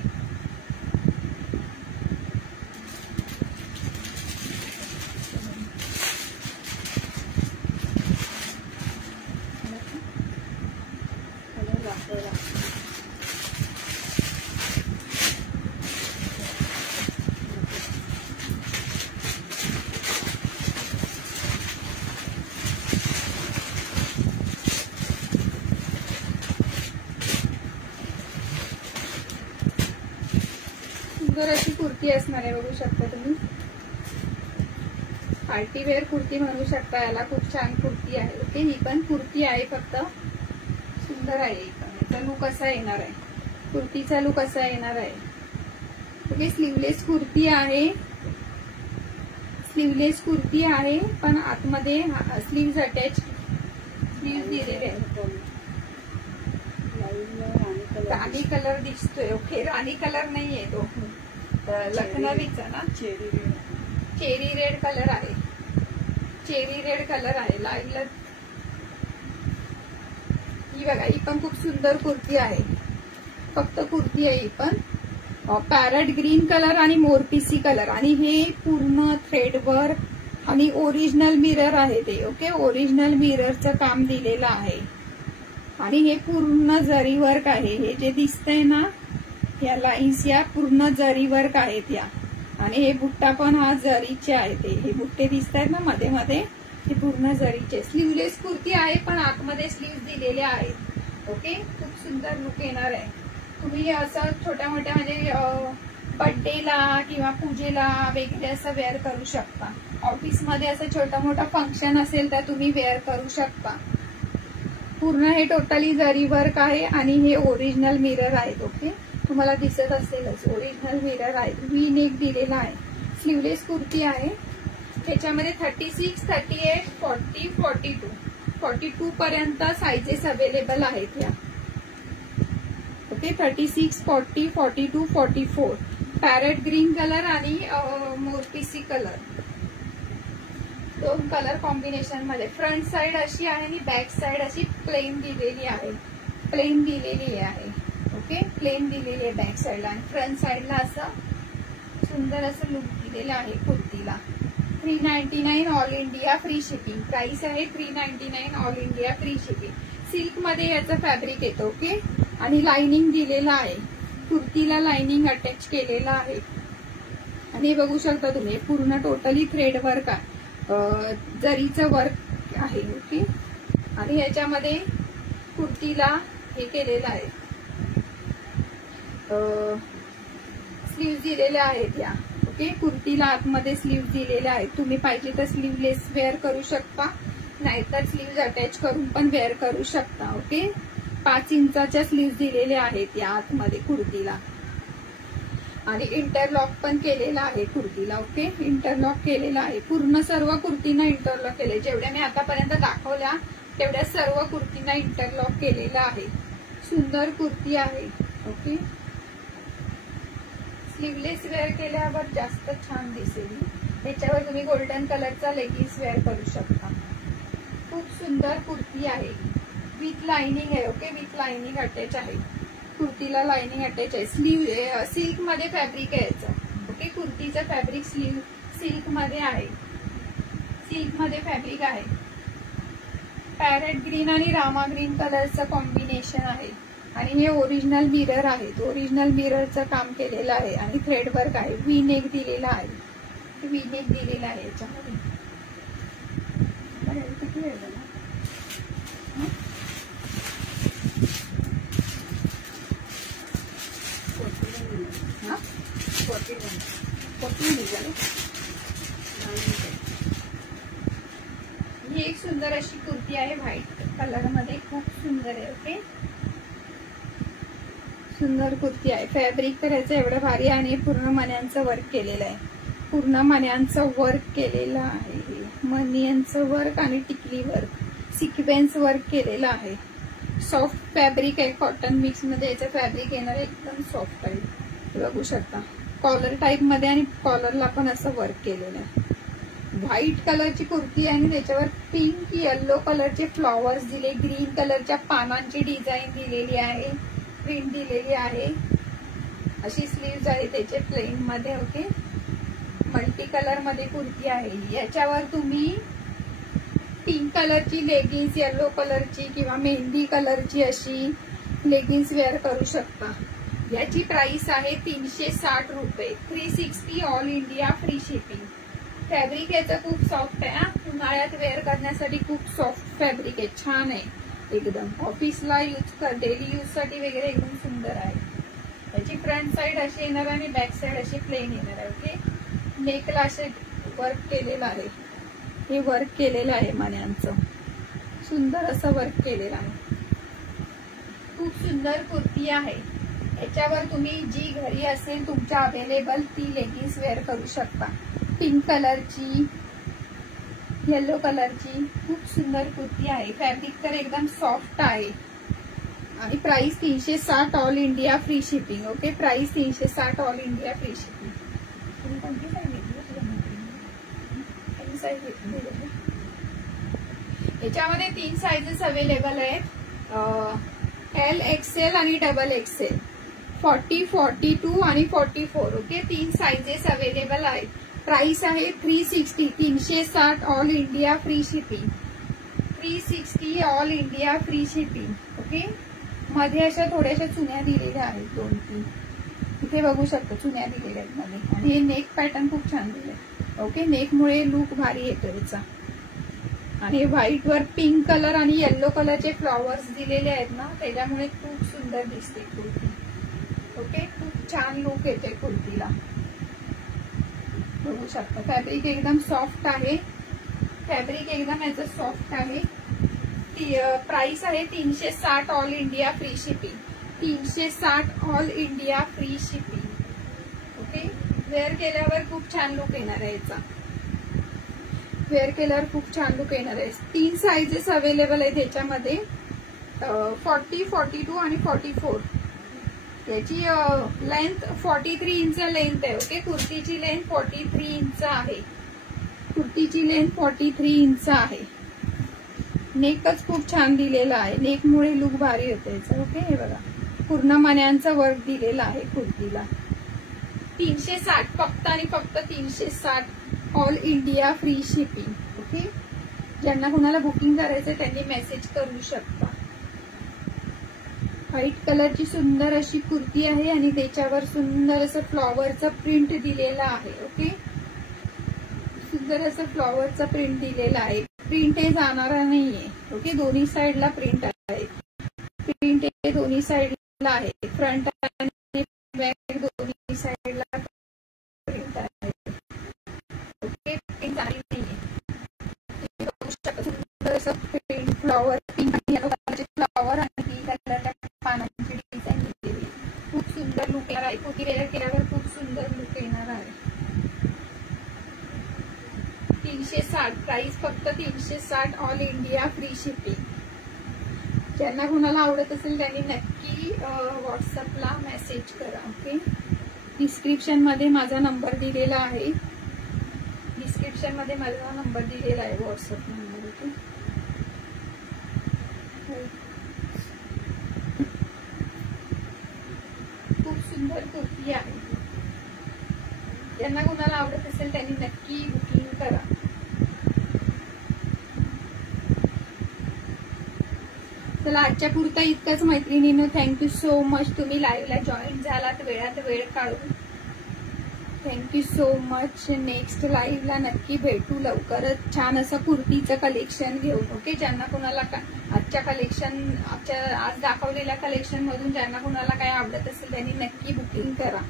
सुंदर अशी कुर्ती असणार आहे, बघू शकता तुम्ही. पार्टीवेअर कुर्ती म्हणू शकता याला. खूप छान कुर्ती आहे. ओके, ही पण कुर्ती आहे, फक्त सुंदर आहे. याचा लुक असा येणार आहे, कुर्तीचा लुक असा येणार आहे. ओके, स्लीवलेस कुर्ती आहे, पण आतमध्ये स्लीव्ज अटॅच दिलेले आहेत. राणी कलर दिसतोय. ओके, राणी कलर नाहीये तो, लखनवीचा ना. चेरी रेड कलर आहे. लाईव्ह ही बघा, ही पण खूप सुंदर कुर्ती आहे. फक्त कुर्ती आहे ही पण. पॅरट ग्रीन कलर आणि मोरपिसी कलर, आणि हे पूर्ण थ्रेडवर आणि ओरिजिनल मिरर आहे ते. ओके, ओरिजिनल मिररचं काम दिलेलं आहे. आणि हे पूर्ण जरी वर्क आहे. हे जे दिसतंय ना, या लाईन्स या पूर्ण जरी वर्क आहेत या. आणि हे बुट्टा पण हा जरीचे आहे, हे बुट्टे दिसत आहेत ना मध्ये मध्ये, हे पूर्ण जरीचे. स्लीवलेस कुर्ती आहे पण आतमध्ये स्लीव्ह दिलेले आहेत. ओके, खूप सुंदर लुक येणार आहे. तुम्ही असं छोट्या मोठ्या म्हणजे बर्थडेला किंवा पूजेला वगैरे असं वेअर करू शकता. ऑफिसमध्ये असं छोटा मोठा फंक्शन असेल तर तुम्ही वेअर करू शकता. पूर्ण हे टोटली जरी वर्क आहे आणि हे ओरिजिनल मिरर आहेत. ओके, तुम्हाला दिसत असेलच ओरिजिनल मिरर आहे. व्ही नेक दिलेला आहे. स्लीवलेस कुर्ती आहे. त्याच्यामध्ये 36, 38, 40, 42 पर्यंत साइजेस अवेलेबल आहेत या. ओके, 36, 40, 42, 44. पॅरेट ग्रीन कलर आणि मोरपिसी कलर, 2 कलर कॉम्बिनेशन मध्ये. फ्रंट साइड अशी आहे आणि बॅक साइड अशी प्लेन दिलेली आहे. ओके, प्लेन दिलेली आहे बॅक साइडला आणि फ्रंट साइडला असं सुंदर असं लुक दिलेलं आहे कुर्तीला. 399 all India free shipping. Price आहे 399 all India free shipping. Silk मध्ये याचं फॅब्रिक येतं. ओके, आणि लाइनिंग दिलेला आहे. कुर्तीला लाइनिंग अटॅच केलेला आहे आणि बघू शकता तुम्ही पूर्ण टोटली थ्रेड वर्क आहे, जरीचं वर्क आहे. ओके, आणि याच्यामध्ये कुर्तीला हे केलेलं आहे, स्लीव्ह दिलेल्या आहेत या. ओके, कुर्तीला आतमध्ये स्लीव्ह दिलेल्या आहेत. तुम्ही पाहिजे तर स्लीवलेस वेअर करू शकता, नाहीतर स्लीव्ह अटॅच करून पण वेअर करू शकता. ओके, 5 इंचाच्या स्लीव्ह दिलेल्या आहेत या आतमध्ये कुर्तीला आणि इंटरलॉक पण केलेला आहे कुर्तीला. ओके, इंटरलॉक केलेला आहे. पूर्ण सर्व कुर्तींना इंटरलॉक केले. जेवढ्या मी आतापर्यंत दाखवल्या तेवढ्या सर्व कुर्तींना इंटरलॉक केलेलं आहे. सुंदर कुर्ती आहे. ओके, स्लीवलेस वेअर केल्यावर जास्त छान दिसेल. त्याच्यावर तुम्ही गोल्डन कलरचा लेगिन्स वेअर करू शकता. खूप सुंदर कुर्ती आहे. विथ लाइनिंग आहे. ओके, विथ लाइनिंग अटॅच आहे. कुर्तीला लाइनिंग अटॅच आहे. स्लीव्ह सिल्क मध्ये फॅब्रिक आहे याचं. ओके, कुर्तीचं फॅब्रिक सिल्क मध्ये आहे. सिल्क मध्ये फॅब्रिक आहे. पॅरेट ग्रीन आणि रामा ग्रीन कलरचं कॉम्बिनेशन आहे आणि हे ओरिजिनल मिरर आहेत. ओरिजिनल मिररचं काम केलेलं आहे आणि थ्रेड वर्क आहे. व्ही नेक दिलेला आहे. व्ही नेक दिलेला आहे याच्यामध्ये. किती वेळ झाला? ही एक सुंदर अशी कुर्ती आहे व्हाईट कलर मध्ये. खूप सुंदर आहे. ओके, सुंदर कुर्ती आहे. फॅब्रिक तर याचं एवढं भारी आहे आणि पूर्ण मण्यांचं वर्क केलेलं आहे. पूर्ण मण्यांचं वर्क केलेलं आहे. मण्यांचं वर्क आणि टिकली वर्क, सिक्वेन्स वर्क केलेलं आहे. सॉफ्ट फॅब्रिक आहे. कॉटन मिक्स मध्ये याचं फॅब्रिक येणार आहे. एकदम सॉफ्ट आहे. बघू शकता कॉलर टाईप मध्ये आणि कॉलरला पण असं वर्क केलेलं आहे. व्हाईट कलरची कुर्ती आहे आणि त्याच्यावर पिंक येलो कलरचे फ्लॉवर्स दिले. ग्रीन कलरच्या पानांची डिझाईन दिलेली आहे. प्रिंट दिलेली आहे. अशी स्लीव्ज आहे त्याचे प्लेन मध्ये. ओके, मल्टी कलर मध्ये कुर्ती आहे. याच्यावर तुम्ही पिंक कलरची लेगिन्स, येलो कलरची किंवा मेहंदी कलरची अशी लेगिन्स वेअर करू शकता. याची प्राइस आहे 360 रुपये. 360 all India free shipping. Fabric याचं खूप सॉफ्ट आहे. उन्हाळ्यात वेअर करण्यासाठी खूप सॉफ्ट फॅब्रिक आहे. छान आहे एकदम. ऑफिसला डेली यूज साठी वगैरे एकदम सुंदर आहे. याची फ्रंट साइड अशी येणार आणि बॅक साइड अशी प्लेन येणार आहे. ओके, नेकला असे वर्क केलेलं आहे. हे वर्क केलेलं आहे मण्यांचं. सुंदर असं वर्क केलेलं आहे. खूप सुंदर कुर्ती आहे. याच्यावर तुम्ही जी घरी असेल तुमच्या अवेलेबल ती लेगिन्स वेअर करू शकता. पिंक कलरची, येलो कलरची खूप सुंदर कुर्ती आहे. फॅब्रिक तर एकदम सॉफ्ट आहे आणि price 360 all India free shipping. Okay, price 360 all India free shipping. याच्यामध्ये 3 साइजेस अवेलेबल आहेत. एल, एक्सेल आणि डबल एक्सेल. 40, 42 आणि 44. ओके, 3 साइजेस अवेलेबल आहेत. प्राइस आहे 360. 360 all India free shipping. 360 all India free shipping. Okay, मध्ये अशा थोड्याशा चुन्या दिलेल्या आहेत 2-3. इथे बघू शकतो चुन्या दिलेल्या आहेत मध्ये, आणि हे नेक पॅटर्न खूप छान दिले. ओके, नेक मुळे लुक भारी येतो याचा. आणि व्हाईट वर पिंक कलर आणि येलो कलरचे फ्लॉवर्स दिलेले आहेत ना, त्याच्यामुळे खूप सुंदर दिसते कुर्ती. ओके, खूप छान लुक येते कुर्तीला. बघू शकता फॅब्रिक एकदम सॉफ्ट आहे. फॅब्रिक एकदम याचं सॉफ्ट आहे. प्राइस आहे 360 all India free shipping. 360 all India free shipping. Okay, wear केल्यावर खूप छान लुक येणार आहे याचा. वेअर केल्यावर खूप छान लुक येणार आहे. 3 साइजेस अवेलेबल आहेत याच्यामध्ये, 40, 42 आणि 44. याची लेंथ 43 इंच लेंथ आहे. ओके, कुर्तीची लेंथ 43 इंच आहे. कुर्तीची लेंथ 43 इंच आहे. नेकच खूप छान दिलेला आहे. नेकमुळे लुक भारी होते याचं. ओके, हे बघा पूर्ण मण्यांचा वर्क दिलेला आहे कुर्तीला. 360 फक्त आणि फक्त 360 all India free shipping. Okay, ज्यांना कोणाला बुकिंग करायचं त्यांनी मेसेज करू शकता. व्हाईट कलरची सुंदर अशी कुर्ती आहे आणि त्याच्यावर सुंदर असं फ्लॉवरचं प्रिंट दिलेलं आहे. ओके, सुंदर असं फ्लॉवरचं प्रिंट दिलेलं आहे. प्रिंट हे जाणारा नाहीये. ओके, दोन्ही साईडला प्रिंट आहे. प्रिंट हे दोन्ही साईडला आहे. फ्रंट आणि बॅक दोन्ही साईडला प्रिंट आहे. ओके, प्रिंट जाणारी नाहीये. सुंदर असं प्रिंट फ्लॉवर, पिंक आणि येलो कलरचे फ्लॉवर आणि कलरच्या पानांची डिझाईन दिलेली. खूप सुंदर लुक येणार आहे. कुर्ती वेअर केल्यावर खूप सुंदर लुक येणार आहे. 360 प्राइस फक्त 360 ऑल इंडिया फ्री शिपिंग. ज्यांना कोणाला आवडत असेल त्यांनी नक्की व्हॉट्सअपला मेसेज करा. ओके, डिस्क्रिप्शन मध्ये माझा नंबर दिलेला आहे. डिस्क्रिप्शन मध्ये माझा नंबर दिलेला आहे, व्हॉट्सअप नंबर. ओके, खूप सुंदर कुर्ती आहे. ज्यांना कोणाला आवडत असेल त्यांनी नक्की बुकिंग करा. चला, आजच्या पुरता इतकंच मैत्रिणींनो. Thank you so much. तुम्ही लाईव्हला जॉईन झालात वेळात वेळ काढून. Thank you so much. नेक्स्ट लाईव्हला नक्की भेटू लवकरच छान असं कुर्तीचं कलेक्शन घेऊन. ओके, ज्यांना कोणाला आजच्या कलेक्शन आज दाखवलेल्या कलेक्शन मधून ज्यांना कोणाला काय आवडत असेल त्यांनी नक्की बुकिंग करा.